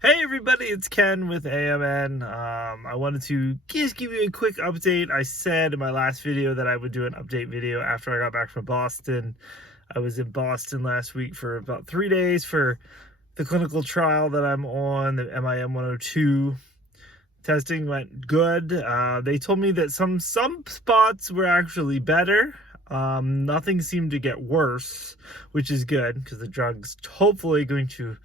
Hey everybody, it's Ken with AMN. I wanted to just give you a quick update. I said in my last video that I would do an update video after I got back from Boston. I was in Boston last week for about 3 days for the clinical trial that I'm on, the MIM 102. Testing went good. They told me that some spots were actually better. Nothing seemed to get worse, which is good because the drug's hopefully going to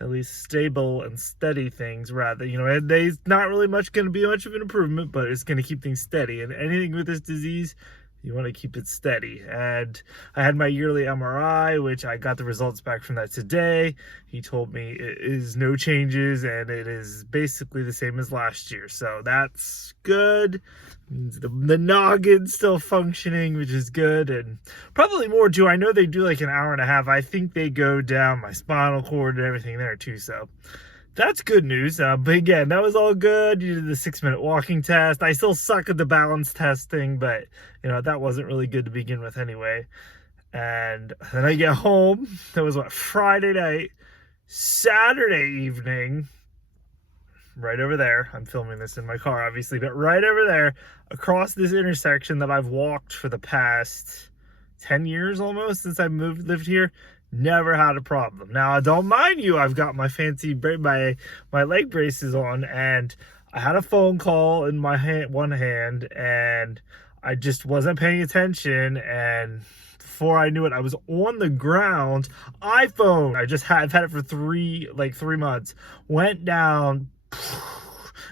at least stable and steady things rather, there's not really going to be much of an improvement, but it's going to keep things steady. And anything with this disease, you want to keep it steady. And I had my yearly MRI, which I got the results back from that today. He told me it is no changes and it is basically the same as last year. So that's good. Means the noggin's still functioning, which is good. And probably more too. I know they do like an hour and a half. I think they go down my spinal cord and everything there too. So that's good news. But again, that was all good. You did the 6-minute walking test. I still suck at the balance testing, but that wasn't really good to begin with anyway. And then I get home. That was Friday night. Saturday evening, right over there. I'm filming this in my car, obviously, but right over there, across this intersection that I've walked for the past 10 years almost since I lived here. Never had a problem. Now, don't mind you, I've got my fancy my leg braces on, and I had a phone call in my one hand, and I just wasn't paying attention, and before I knew it, I was on the ground. iPhone, I've had it for 3 months, went down.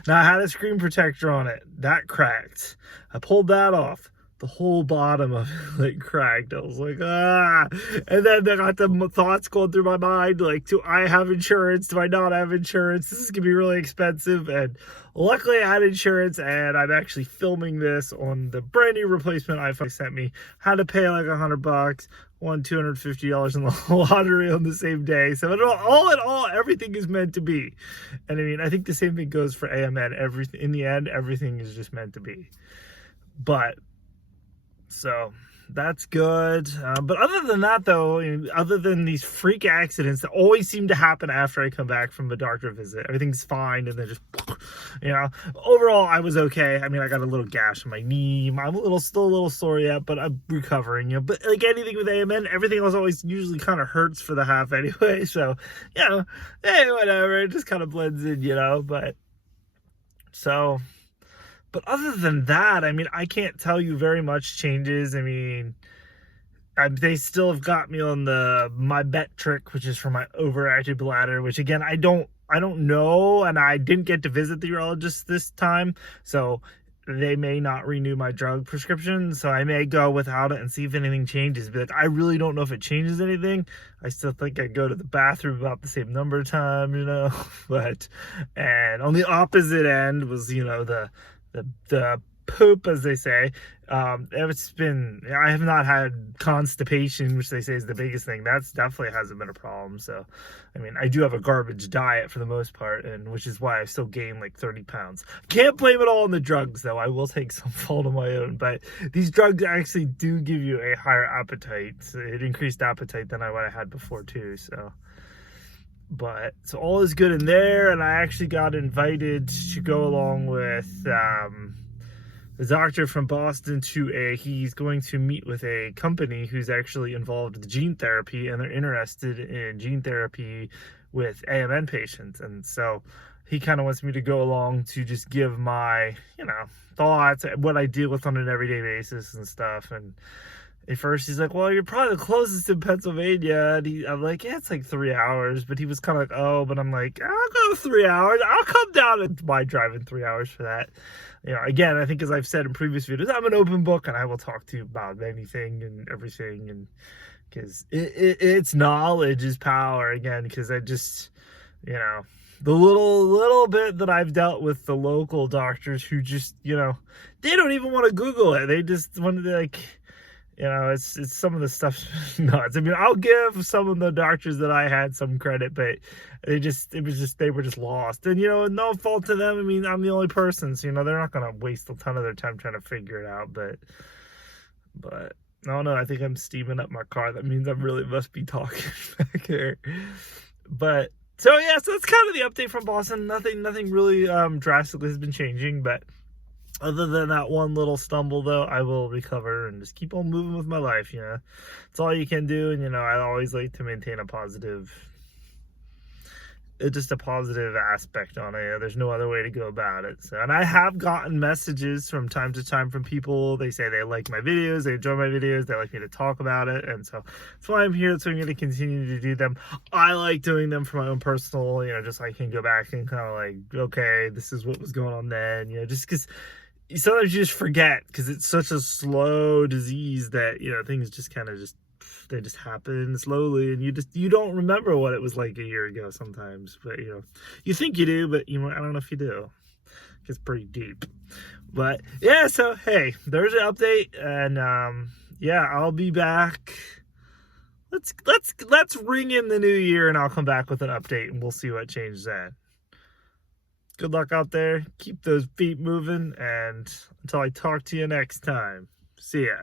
Now I had a screen protector on it that cracked. I pulled that off. The whole bottom of it cracked. I was like, and then I got the thoughts going through my mind, like, do I have insurance? Do I not have insurance? This is gonna be really expensive. And luckily I had insurance, and I'm actually filming this on the brand new replacement iPhone they sent me. Had to pay like $100, won $250 in the lottery on the same day. So all in all, everything is meant to be. And I mean, I think the same thing goes for AMN. In the end, everything is just meant to be. But so that's good. But other than that, though, other than these freak accidents that always seem to happen after I come back from a doctor visit, everything's fine. And then just, overall, I was okay. I mean, I got a little gash on my knee. I'm still a little sore yet, but I'm recovering. But like anything with AMN, everything else always usually kind of hurts for the half anyway. So, hey, whatever. It just kind of blends in, But But other than that, I mean, I can't tell you very much changes. I mean, they still have got me on my bet trick, which is for my overactive bladder, which again, I don't know, and I didn't get to visit the urologist this time, so they may not renew my drug prescription, so I may go without it and see if anything changes. But I really don't know if it changes anything. I still think I go to the bathroom about the same number of times, and on the opposite end was, the poop, as they say. I have not had constipation, which they say is the biggest thing. That's definitely hasn't been a problem. So, I mean, I do have a garbage diet for the most part, and which is why I still gain like 30 pounds. Can't blame it all on the drugs, though. I will take some fault of my own, but these drugs actually do give you a higher appetite. So it increased appetite than what I had before too. So all is good in there, and I actually got invited to go along with the doctor from Boston he's going to meet with a company who's actually involved with gene therapy, and they're interested in gene therapy with AMN patients. And so he kind of wants me to go along to just give my, thoughts, what I deal with on an everyday basis and stuff. And at first he's like, well, you're probably the closest in Pennsylvania. And I'm like, yeah, it's like 3 hours. But he was kind of like, oh, but I'm like, I'll go 3 hours. I'll come down and why driving 3 hours for that? Again, I think as I've said in previous videos, I'm an open book, and I will talk to you about anything and everything. And because it's knowledge is power, again, because I just, the little bit that I've dealt with the local doctors who just, they don't even want to Google it. They just want to it's some of the stuff's nuts. I mean, I'll give some of the doctors that I had some credit, but they were just lost. And, no fault to them. I mean, I'm the only person, so, they're not going to waste a ton of their time trying to figure it out. But I don't know. I think I'm steaming up my car. That means I really must be talking back here. But So yeah, so that's kind of the update from Boston. Nothing really drastically has been changing, but other than that one little stumble, though, I will recover and just keep on moving with my life. It's all you can do, and I always like to maintain a positive, just a positive aspect on it. There's no other way to go about it. So, and I have gotten messages from time to time from people. They say they like my videos, they enjoy my videos, they like me to talk about it, and so that's why I'm here. That's why I'm going to continue to do them. I like doing them for my own personal, just so I can go back and kind of like, okay, this is what was going on then, just because sometimes you just forget, because it's such a slow disease that things just kind of they just happen slowly, and you don't remember what it was like a year ago sometimes. But you think you do, but I don't know if you do. It's pretty deep. But yeah, so hey, there's an update, and yeah, I'll be back. Let's ring in the new year, and I'll come back with an update, and we'll see what changed then. Good luck out there. Keep those feet moving, and until I talk to you next time, see ya.